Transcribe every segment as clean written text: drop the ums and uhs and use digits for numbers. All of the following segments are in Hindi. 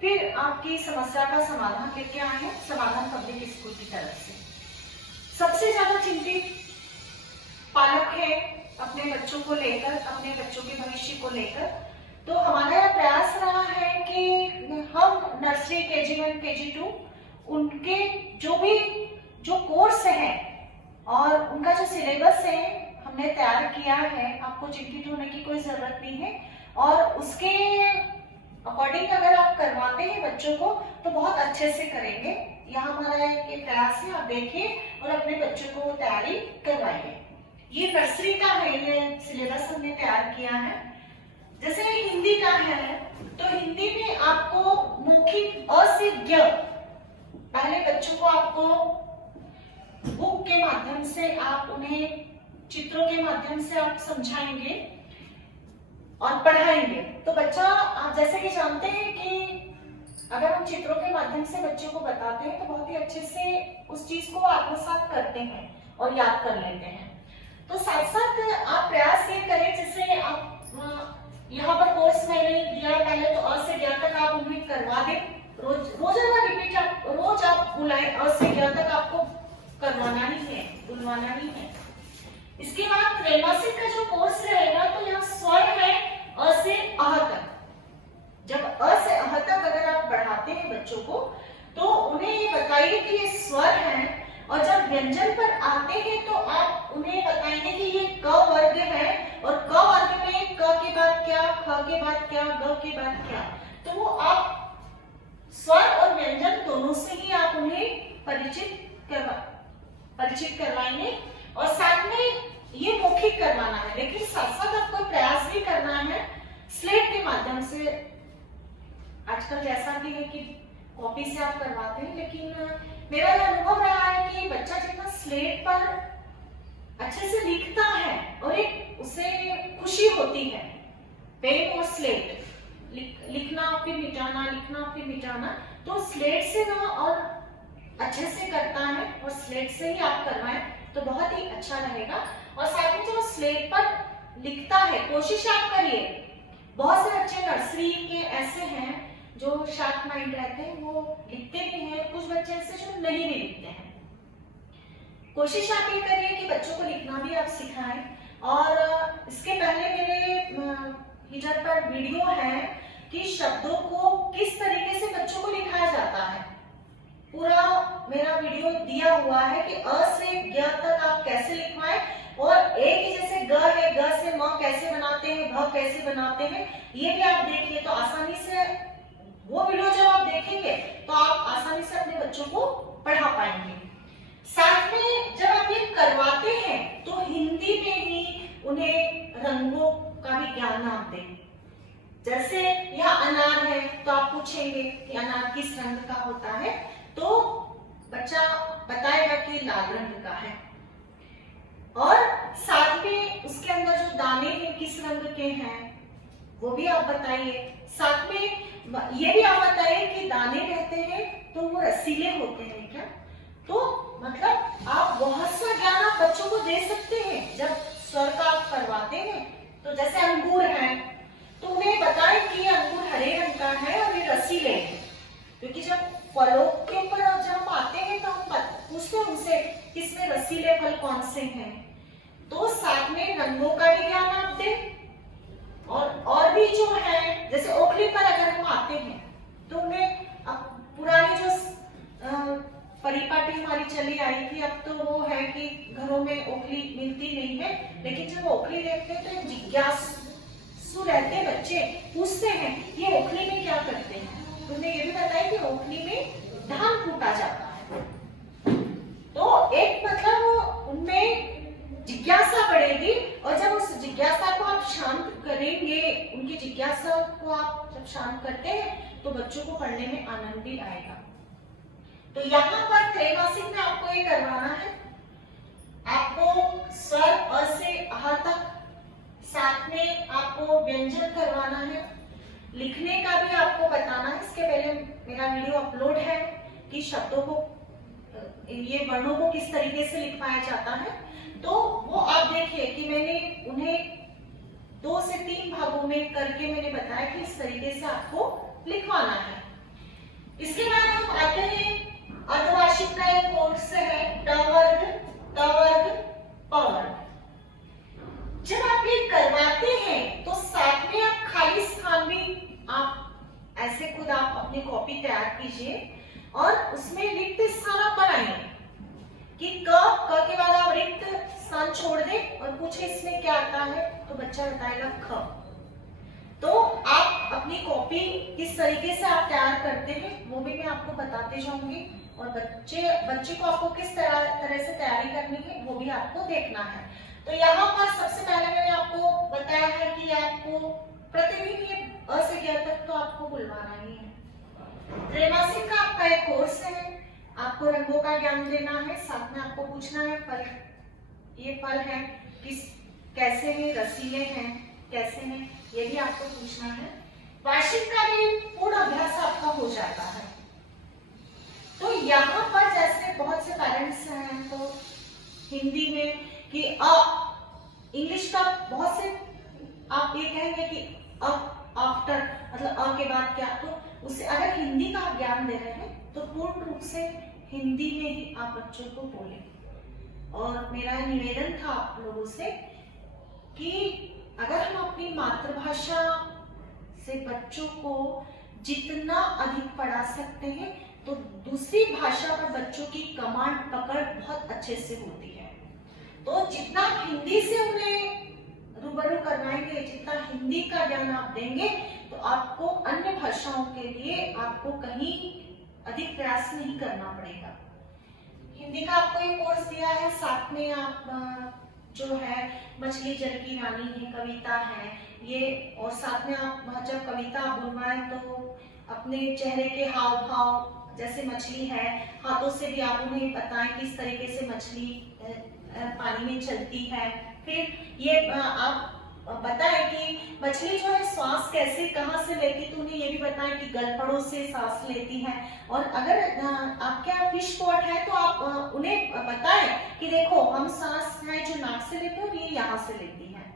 फिर आपकी समस्या का समाधान लेके आए हैं समाधान पब्लिक स्कूल की तरफ से। सबसे ज्यादा चिंतित पालक है अपने बच्चों को लेकर, अपने बच्चों के भविष्य को लेकर। तो हमारा यह प्रयास रहा है कि हम नर्सरी, KG1, KG2 उनके जो कोर्स है और उनका जो सिलेबस है हमने तैयार किया है। आपको चिंतित होने की कोई जरूरत नहीं है और उसके अकॉर्डिंग अगर आप करवाते हैं बच्चों को तो बहुत अच्छे से करेंगे। यहाँ हमारा एक प्रयास है, आप देखिए और अपने बच्चों को तैयारी करवाइए। ये नर्सरी का है, ये सिलेबस हमने तैयार किया है। जैसे हिंदी का है तो हिंदी में आपको मौखिक अ से ज्ञ पहले बच्चों को आपको बुक के माध्यम से आप उन्हें चित्रों के माध्यम से आप समझाएंगे और पढ़ाएंगे। तो बच्चा, आप जैसे कि जानते हैं कि अगर हम चित्रों के माध्यम से बच्चों को बताते हैं तो बहुत ही अच्छे से उस चीज को आत्मसात करते हैं और याद कर लेते हैं। तो साथ साथ आप प्रयास ये करें, जैसे आप यहाँ पर कोर्स मैंने दिया पहले तो अ से ज्ञ तक आप उन्हें करवा दें। रोजाना रिपीट रोज आप बुलाएं, अ से ज्ञ तक आपको करवाना ही है, बुलवाना ही है। इसके बाद त्रैमासिक का जो कोर्स रहेगा तो यहाँ स्वर है अ से अह तक। जब अ से अह तक अगर आप बढ़ाते हैं बच्चों को तो उन्हें ये बताइए कि ये स्वर है और जब व्यंजन पर आते हैं तो आप उन्हें बताएंगे कि ये क वर्ग है और क वर्ग में क के बाद क्या, ख के बाद क्या, ग के बाद क्या। तो वो आप स्वर और व्यंजन दोनों से ही आप उन्हें परिचित करवाएंगे और साथ में ये मौखिक करवाना है, लेकिन साथ साथ आपको प्रयास भी करना है स्लेट के माध्यम से। आजकल जैसा भी है कि कॉपी से आप करवाते हैं, लेकिन मेरा यह अनुभव रहा है कि बच्चा जितना स्लेट पर अच्छे से लिखता है और एक उसे खुशी होती है, पेन और स्लेट लिखना फिर मिटाना, लिखना फिर मिटाना, तो स्लेट से वह और अच्छे से करता है और स्लेट से ही आप करवाएं तो बहुत ही अच्छा रहेगा। और साथ में जब स्लेट पर लिखता है, कोशिश आप करिए। बहुत से बच्चे नर्सरी के ऐसे हैं जो शार्प माइंड रहते हैं, वो लिखते भी हैं, कुछ बच्चे ऐसे जो नहीं भी लिखते हैं। कोशिश आप ये करिए कि बच्चों को लिखना भी आप सिखाएं। और इसके पहले मेरे हिटर पर वीडियो है कि शब्दों को किस तरीके से बच्चों को लिखाया जाता है, पूरा मेरा वीडियो दिया हुआ है कि अ से ज्ञ तक आप कैसे लिखवाएं और एक ही जैसे ग है, ग से म कैसे बनाते हैं, भ कैसे बनाते हैं, ये भी आप देखिए। तो आसानी से वो वीडियो जब आप देखेंगे तो आप आसानी से अपने बच्चों को पढ़ा पाएंगे। साथ में जब आप ये करवाते हैं तो हिंदी में ही उन्हें रंगों का भी ज्ञान आप दें। जैसे यह अनार है तो आप पूछेंगे कि अनार किस रंग का होता है, तो बच्चा बताएगा कि लाल रंग का है। और साथ में उसके अंदर जो दाने हैं किस रंग के हैं वो भी आप बताइए। साथ में ये भी आप बताइए कि दाने रहते हैं तो वो रसीले होते हैं क्या। तो मतलब आप बहुत सा ज्ञान आप बच्चों को दे सकते हैं जब स्वर का आप करवाते हैं। तो जैसे अंगूर है तो उन्हें बताएं कि ये अंगूर हरे रंग का है और ये रसीले हैं, क्योंकि जब फलों के ऊपर जब हम आते हैं तो हम पूछते हैं उनसे किसमें रसीले फल कौन से हैं। तो साथ में रंगों का भी ज्ञान आप दें। और भी जो है, जैसे ओखली पर अगर हम आते हैं तो उन्हें पुरानी जो परिपाटी हमारी चली आई थी, अब तो वो है कि घरों में ओखली मिलती नहीं है, लेकिन जब ओखली देखते हैं तो जिज्ञासु रहते बच्चे पूछते हैं ये ओखली में क्या करते हैं। तो उन्हें ये भी बताया कि ओखली में धान कूटा जाता है। तो एक मतलब उनमें जिज्ञासा बढ़ेगी और जब उस जिज्ञासा को आप शांत करेंगे, उनकी जिज्ञासा को आप जब शांत करते हैं तो बच्चों को पढ़ने में आनंद भी आएगा। तो यहाँ पर त्रैमासिक में आपको ये करवाना है, आपको स्वर अ से अह तक, साथ में आपको व्यंजन करवाना है, लिखने का भी आपको बताना है। इसके पहले मेरा वीडियो अपलोड है कि शब्दों को, ये वर्णों को किस तरीके से लिखवाया जाता है, तो वो आप देखिए कि मैंने उन्हें 2 से 3 भागों में करके मैंने बताया कि इस तरीके से आपको लिखवाना है। इसके बाद हम आते हैं अर्धवार्षिक का एक कोर्स है ट वर्ग, ट वर्ग, प वर्ग। जब आप ये करवाते हैं तो साथ में आप खाली स्थान भी आप ऐसे खुद आप अपनी कॉपी तैयार कीजिए और उसमें रिक्त स्थान आप बनाइए कि क के बाद आप रिक्त स्थान छोड़ दें और पूछे इसमें क्या आता है तो बच्चा बताएगा ख। तो आप अपनी कॉपी किस तरीके से आप तैयार करते हैं वो भी मैं आपको बताते जाऊंगी और बच्चे को आपको किस तरह से तैयारी करनी है वो भी आपको देखना है। तो यहाँ पर सबसे पहले मैंने आपको बताया है कि आपको प्रतिदिन ये अ से ज्ञ तक तो आपको बुलवाना ही है। त्रैमासिक का आपका एक कोर्स है, आपको रंगों का ज्ञान देना है, साथ में आपको पूछना है फल, ये फल है किस कैसे हैं, रसीले हैं कैसे हैं, ये भी आपको पूछना है। वार्षिक का भी पूर्ण अभ्यास आपका हो जाता है। तो यहाँ पर जैसे बहुत से पेरेंट्स हैं तो हिंदी में कि इंग्लिश का बहुत से आप ये कहेंगे कि आफ्टर मतलब के बाद क्या, तो उससे अगर हिंदी का आप ज्ञान दे रहे हैं तो पूर्ण रूप से हिंदी में ही आप बच्चों को बोलें। और मेरा निवेदन था आप लोगों से कि अगर हम अपनी मातृभाषा से बच्चों को जितना अधिक पढ़ा सकते हैं तो दूसरी भाषा पर बच्चों की कमांड पकड़ बहुत अच्छे से होती है। तो जितना हिंदी से उन्हें रूबरू करवाएंगे, जितना हिंदी का ज्ञान आप देंगे तो आपको अन्य भाषाओं के लिए आपको कहीं अधिक प्रयास नहीं करना पड़ेगा। हिंदी का आपको एक कोर्स दिया है, साथ में आप जो है मछली जल की रानी है, कविता है ये, और साथ में आप जब कविता बुलवाएं तो अपने चेहरे के हाव भाव, जैसे मछली है हाथों से भी आप उन्हें बताएं किस तरीके से मछली पानी में चलती है। फिर ये आप बताएं कि मछली जो है श्वास कैसे कहाँ से लेती, तो उन्हें ये भी बताएं कि गलफड़ों से सांस लेती है। और अगर आपके यहाँ फिश पॉट है तो आप उन्हें बताएं कि देखो हम सांस है जो नाक से लेते हैं और ये यहाँ से लेती है।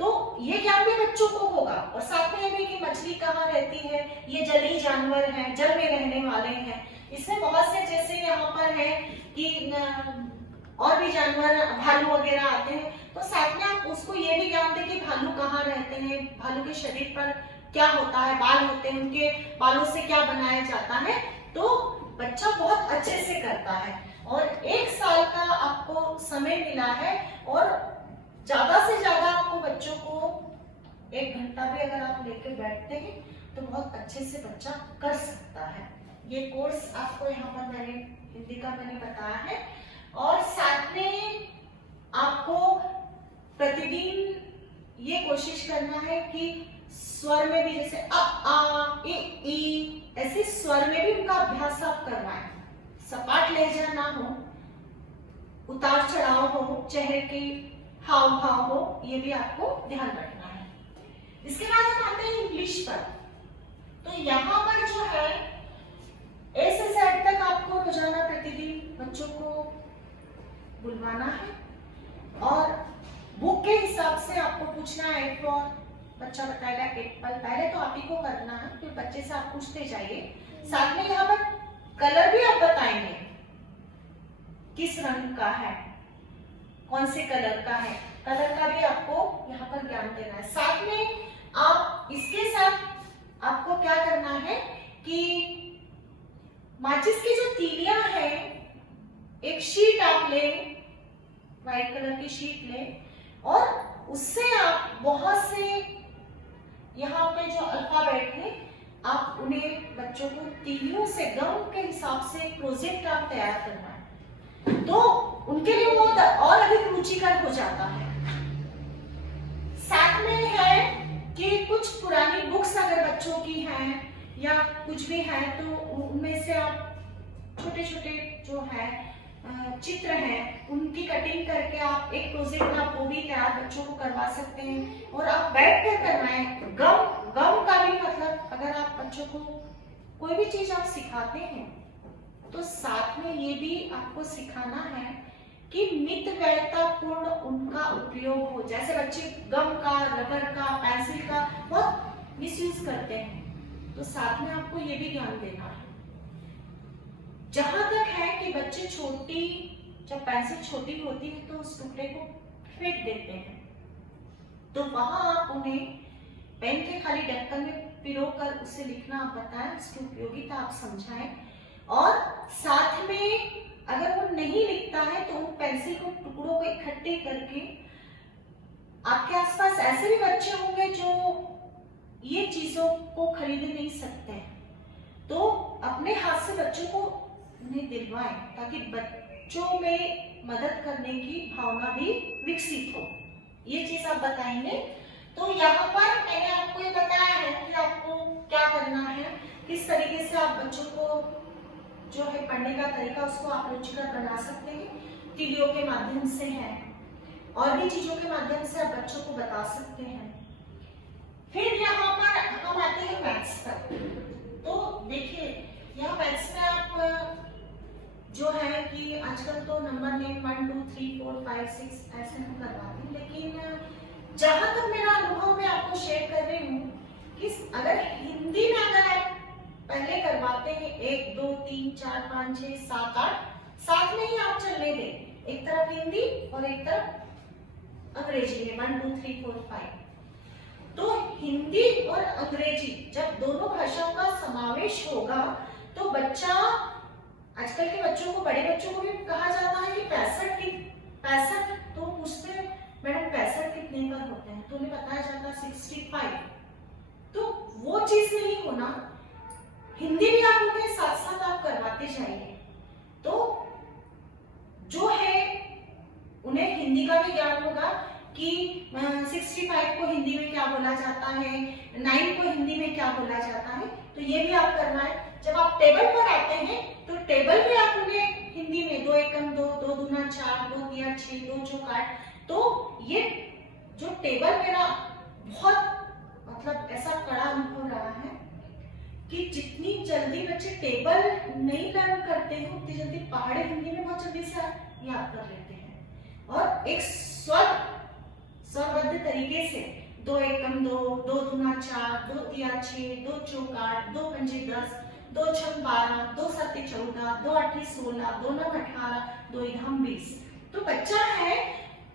तो ये ज्ञान भी बच्चों को होगा। और साथ में भी कि मछली कहाँ रहती है, ये जलीय जानवर है, जल में रहने वाले हैं। इसमें बहुत से जैसे यहाँ पर है कि और भी जानवर भालू वगैरह आते हैं, तो साथ में आप उसको ये भी ज्ञान दें कि भालू कहाँ रहते हैं, भालू के शरीर पर क्या होता है, बाल होते हैं, उनके बालों से क्या बनाया जाता है। तो बच्चा बहुत अच्छे से करता है। और 1 साल का आपको समय मिला है और ज्यादा से ज्यादा आपको बच्चों को 1 घंटा भी अगर आप लेकर बैठते हैं तो बहुत अच्छे से बच्चा कर सकता है। ये कोर्स आपको यहाँ पर मैंने हिंदी का मैंने बताया है। और साथ में आपको प्रतिदिन ये कोशिश करना है कि स्वर में भी जैसे आ ई ऐसे स्वर में भी उनका अभ्यास आप करवाएं। सपाट लहजा ना हो, उतार चढ़ाव हो, चेहरे के हाव भाव हो, ये भी आपको ध्यान रखना है। इसके बाद हम आते हैं इंग्लिश पर। तो यहाँ पर जो है A से Z तक आपको रोजाना प्रतिदिन बच्चों को बुलवाना है और बुक के हिसाब से आपको पूछना है। फॉर बच्चा बताएगा एप्पल, पहले तो आप ही को करना है, फिर बच्चे से आप पूछते जाइए। साथ में यहाँ पर कलर भी आप बताएंगे किस रंग का है, कौन से कलर का है, कलर का भी आपको यहाँ पर ज्ञान देना है। साथ में आप इसके साथ आपको क्या करना है कि माचिस की जो तीलियां हैं, एक शीट आप लें, व्हाइट कलर की शीट लें और उससे आप बहुत से यहाँ पे जो अल्फाबेट है आप उन्हें बच्चों को तीलियों से गम के हिसाब से प्रोजेक्ट आप तैयार करना है, तो उनके लिए वो और अधिक रुचिकर हो जाता है। साथ में है कि कुछ पुरानी बुक्स अगर बच्चों की हैं या कुछ भी है तो उनमें से आप छोटे छोटे जो है चित्र हैं उनकी कटिंग करके आप एक प्रोजेक्ट आप वो भी तैयार बच्चों को करवा सकते हैं। और आप बैठ कर करवाएं। गम का भी मतलब अगर आप बच्चों को कोई भी चीज आप सिखाते हैं तो साथ में ये भी आपको सिखाना है कि मितव्ययितापूर्ण उनका उपयोग हो। जैसे बच्चे गम का, रबर का, पेंसिल का बहुत मिसयूज करते हैं, तो साथ में आपको ये भी ज्ञान देना है जहां तक है कि बच्चे जब पेंसिल छोटी होती है तो उस टुकड़े को फेंक देते हैं, तो वहां आप उन्हें पेन के खाली ढक्कन में पिरोकर उसे लिखना आप बताएं, उसकी उपयोगिता आप समझाएं। और साथ में अगर वो नहीं लिखता है तो उन पेंसिल को टुकड़ों को इकट्ठे करके, आपके आसपास ऐसे भी बच्चे होंगे जो ये चीजों को खरीद नहीं सकते हैं, तो अपने हाथ से बच्चों को उन्हें दिलवाएं ताकि बच्चों में मदद करने की भावना भी विकसित हो। ये चीज आप बताएंगे। तो यहाँ पर मैंने आपको ये बताया है कि आपको क्या करना है, किस तरीके से आप बच्चों को जो है पढ़ने का तरीका उसको आप रुचिकर बना सकते हैं। तीलियों के माध्यम से है और भी चीजों के माध्यम से आप बच्चों को बता सकते हैं। फिर यहाँ पर हम आते हैं मैथ्स पर। तो देखिए यहाँ मैथ्स में आप जो है कि आजकल तो नंबर नेम 1 2 3 4 5 6 ऐसे हम करवाते हैं, लेकिन जहां तक मेरा अनुभव मैं आपको शेयर कर रही हूँ कि अगर हिंदी में अगर आप पहले करवाते हैं 1 2 3 4 5 6 7 8, साथ में ही आप चलने दें, एक तरफ हिंदी और एक तरफ अंग्रेजी में 1 2 3 4 5। तो हिंदी और अंग्रेजी जब दोनों भाषाओं का समावेश होगा तो बच्चा, आजकल के बच्चों को, बड़े बच्चों को भी कहा जाता है कि 65, तो पूछते हैं मैडम 65 कितने पर होते हैं, तो उन्हें बताया जाता है 65। तो वो चीज नहीं होना, हिंदी भी आप उन्हें साथ साथ आप करवाते जाइए, तो जो है उन्हें हिंदी का भी ज्ञान होगा कि 65 को हिंदी में क्या बोला जाता है, 9 को हिंदी में क्या बोला जाता है, तो ये भी आप करवाएं। जब आप टेबल पर आते हैं तो टेबल पे आप उन्हें हिंदी में 2 एकम 2, 2 दूना 4, 2 तिया 6, 2 चौक 8, तो ये जो टेबल मेरा बहुत मतलब ऐसा कड़ा अनुभव रहा है कि जितनी जल्दी बच्चे टेबल नहीं लर्न करते हैं उतनी जल्दी पहाड़ी हिंदी में बहुत जल्दी से याद कर लेते हैं। और एक स्वरबद्ध तरीके से 2 एकम 2, 2 दूना 4, 2 तिया 6, 2 चौक 8, 2 पंजे 10, 2 छक 12, 2 सत्ते 14, 2 अट्ठी 16, 2 नौ 18, 2 इधम 20। तो बच्चा है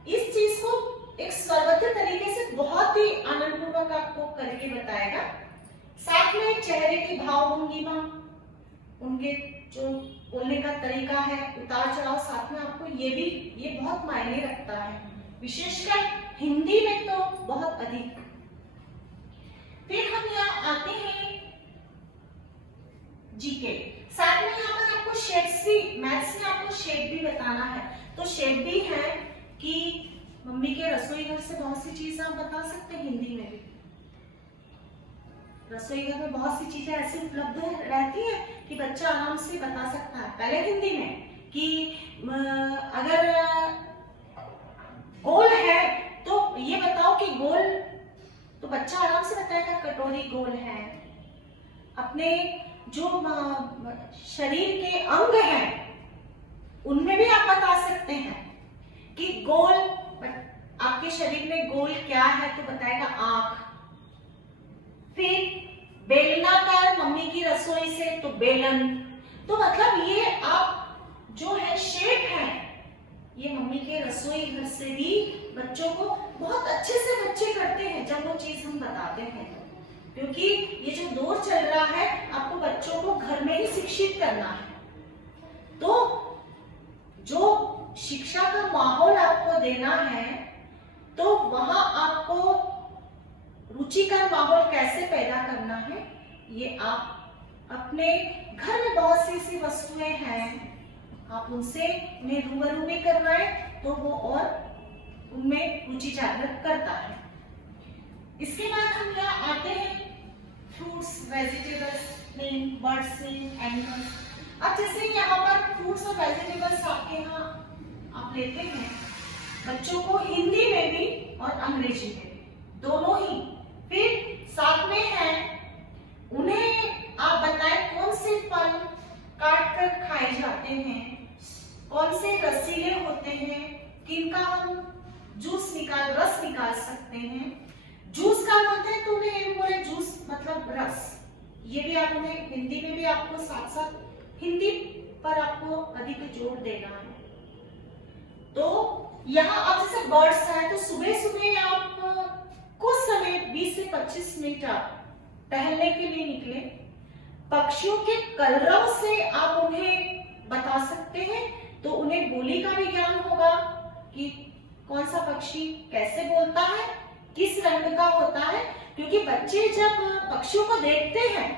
इस चीज को एक स्वरबद्ध तरीके से बहुत ही आनंदपूर्वक आपको करके बताएगा। साथ में चेहरे की भावभंगिमा, उनके जो बोलने का तरीका है, उतार चढ़ाव, साथ में आपको ये बहुत मायने रखता है, विशेषकर हिंदी में तो बहुत अधिक। फिर हम यहाँ आते हैं जीके। साथ में यहाँ पर आपको शेड्स भी, मैथ्स में आपको शेड भी बताना है। तो शेड भी है कि मम्मी के रसोई घर से बहुत सी चीजें आप बता सकते हैं हिंदी में भी। रसोई घर में बहुत सी चीजें ऐसी उपलब्ध रहती है कि बच्चा आराम से बता सकता है। पहले हिंदी में कि अगर गोल है तो ये बताओ कि गोल, तो बच्चा आराम से बताएगा कटोरी गोल है। अपने जो शरीर के अंग हैं उनमें भी आप बता सकते हैं कि गोल, आपके शरीर में गोल क्या है, तो बताएगा आंख। फिर बेलनाकार मम्मी की रसोई से तो बेलन। तो मतलब ये आप जो है शेप है, ये मम्मी के रसोई घर से भी बच्चों को बहुत अच्छे से बच्चे करते हैं जब वो चीज हम बताते हैं, क्योंकि ये जो दौर चल रहा है आपको बच्चों को घर में ही शिक्षित करना है। तो जो शिक्षा का माहौल आपको देना है तो वहां आपको रुचिकर माहौल कैसे पैदा करना है, ये आप अपने घर में बहुत सी ऐसी वस्तुएं हैं, आप उनसे उन्हें रूबरू भी करवाएं तो वो और उनमें रुचि जागृत करता है। इसके बाद हम यहाँ आते हैं fruits, vegetables name, birds name, animals. अब जैसे यहाँ पर फ्रूट्स और वेजिटेबल्स आपके यहाँ आप लेते हैं, बच्चों को हिंदी में भी और अंग्रेजी में भी, दोनों ही। फिर साथ में है उन्हें आप बताएं कौन से फल काट कर खाए जाते हैं, कौन से रसीले होते हैं, किनका हम रस निकाल सकते हैं। जूस का होता है तो उन्हें ये बोले जूस मतलब रस, ये भी आप उन्हें हिंदी में भी आपको साथ साथ हिंदी पर आपको अधिक जोर देना है। तो यहाँ अब जैसे बर्ड्स है तो सुबह सुबह आप कुछ समय 20 से 25 मिनट आप टहलने के लिए निकले। पक्षियों के कलरव से आप उन्हें बता सकते हैं, तो उन्हें बोली का भी ज्ञान होगा कि कौन सा पक्षी कैसे बोलता है, किस रंग का होता है। क्योंकि बच्चे जब पक्षियों को देखते हैं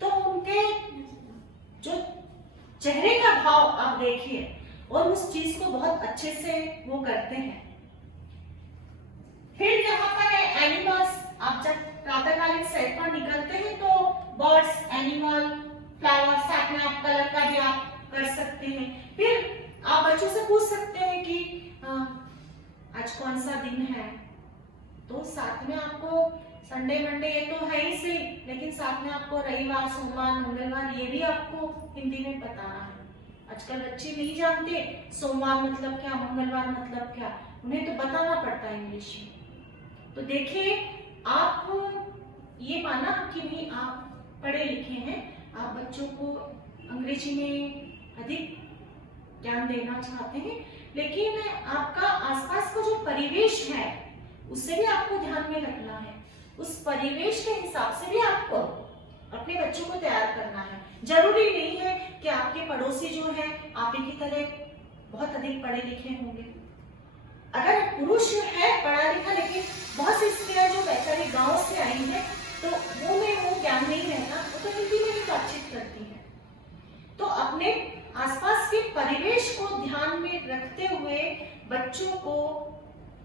तो उनके जो चेहरे का भाव आप देखिए और उस चीज को बहुत अच्छे से वो करते हैं। फिर यहाँ पर है एनिमल्स। आप जब प्रातःकालीन सैर पर निकलते हैं तो बर्ड्स, एनिमल, फ्लावर्स, साथ में आप कलर का भी आप कर सकते हैं। फिर आप बच्चों से पूछ सकते हैं कि आज कौन सा दिन है, तो साथ में आपको संडे मंडे ये तो है ही सही, लेकिन साथ में आपको रविवार, सोमवार, मंगलवार ये भी आपको हिंदी में बताना है। आजकल बच्चे नहीं जानते सोमवार मतलब क्या, मंगलवार मतलब क्या, उन्हें तो बताना पड़ता है इंग्लिश में। तो देखिए, आप ये माना कि नहीं आप पढ़े लिखे हैं, आप बच्चों को अंग्रेजी में अधिक ज्ञान देना चाहते हैं, लेकिन आपका आसपास का जो परिवेश है उससे भी आपको ध्यान में रखना है। उस परिवेश के हिसाब से भी आपको अपने बच्चों को तैयार करना है। जरूरी नहीं है कि आपके पड़ोसी जो है आप ही की तरह बहुत अधिक पढ़े लिखे होंगे। अगर पुरुष है पढ़ा लिखा, लेकिन बहुत सी स्त्रियां जो बेचारी गांव से आई है तो वो ज्ञान नहीं रहता, वो तो हिंदी में ही बातचीत करती है। तो अपने आसपास के परिवेश को ध्यान में रखते हुए बच्चों को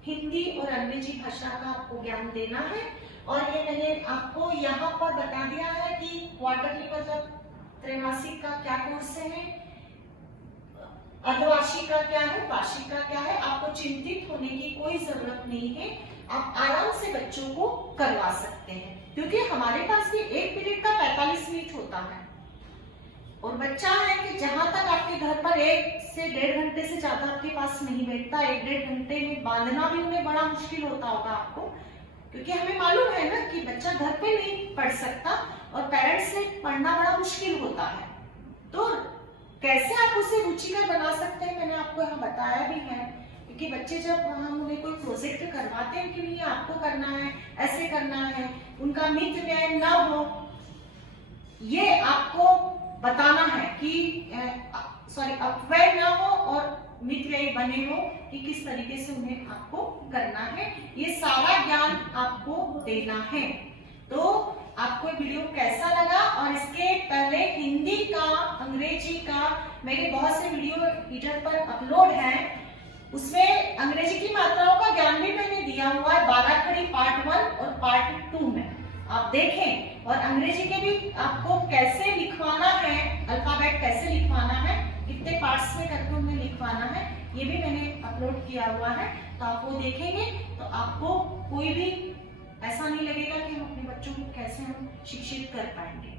हिंदी और अंग्रेजी भाषा का आपको ज्ञान देना है। और ये मैंने आपको यहाँ पर बता दिया है कि क्वार्टरली मतलब त्रैमासिक का क्या कोर्स है, अर्धवार्षिक का क्या है, वार्षिक का क्या है। आपको चिंतित होने की कोई जरूरत नहीं है, आप आराम से बच्चों को करवा सकते हैं, क्योंकि हमारे पास भी एक पीरियड का 45 मिनट होता है। और बच्चा है कि जहां तक आपके घर पर 1 से 1.5 घंटे से ज्यादा आपके पास नहीं बैठता, 1-1.5 घंटे में बांधना भी उन्हें बड़ा मुश्किल होता होगा आपको, क्योंकि हमें मालूम है ना कि बच्चा घर पे नहीं पढ़ सकता और पेरेंट्स से पढ़ना बड़ा मुश्किल होता है। तो कैसे आप उसे रुचिकर बना सकते हैं, मैंने आपको यहाँ बताया भी है। क्योंकि बच्चे जब हम उन्हें कोई प्रोजेक्ट करवाते हैं कि नहीं आपको करना है, ऐसे करना है, उनका मित्र व्यय न हो, ये आपको बताना है कि अपव्यय न हो और मित्र व्यय बने हो कि किस तरीके से उन्हें आपको करना है, ये सारा ज्ञान आपको देना है। तो आपको वीडियो कैसा लगा, और इसके पहले हिंदी का, अंग्रेजी का मेरे बहुत से वीडियो ट्विटर पर अपलोड हैं, उसमें अंग्रेजी की मात्राओं का ज्ञान भी मैंने दिया हुआ है 12 खड़ी पार्ट 1 और पार्ट 2 में, आप देखें। और अंग्रेजी के भी आपको कैसे लिखवाना है, अल्फाबेट कैसे लिखवाना है, कितने पार्ट्स में करके उन्हें लिखवाना है, ये भी मैंने अपलोड किया हुआ है। तो आप वो देखेंगे तो आपको कोई भी ऐसा नहीं लगेगा कि हम अपने बच्चों को कैसे हम शिक्षित कर पाएंगे।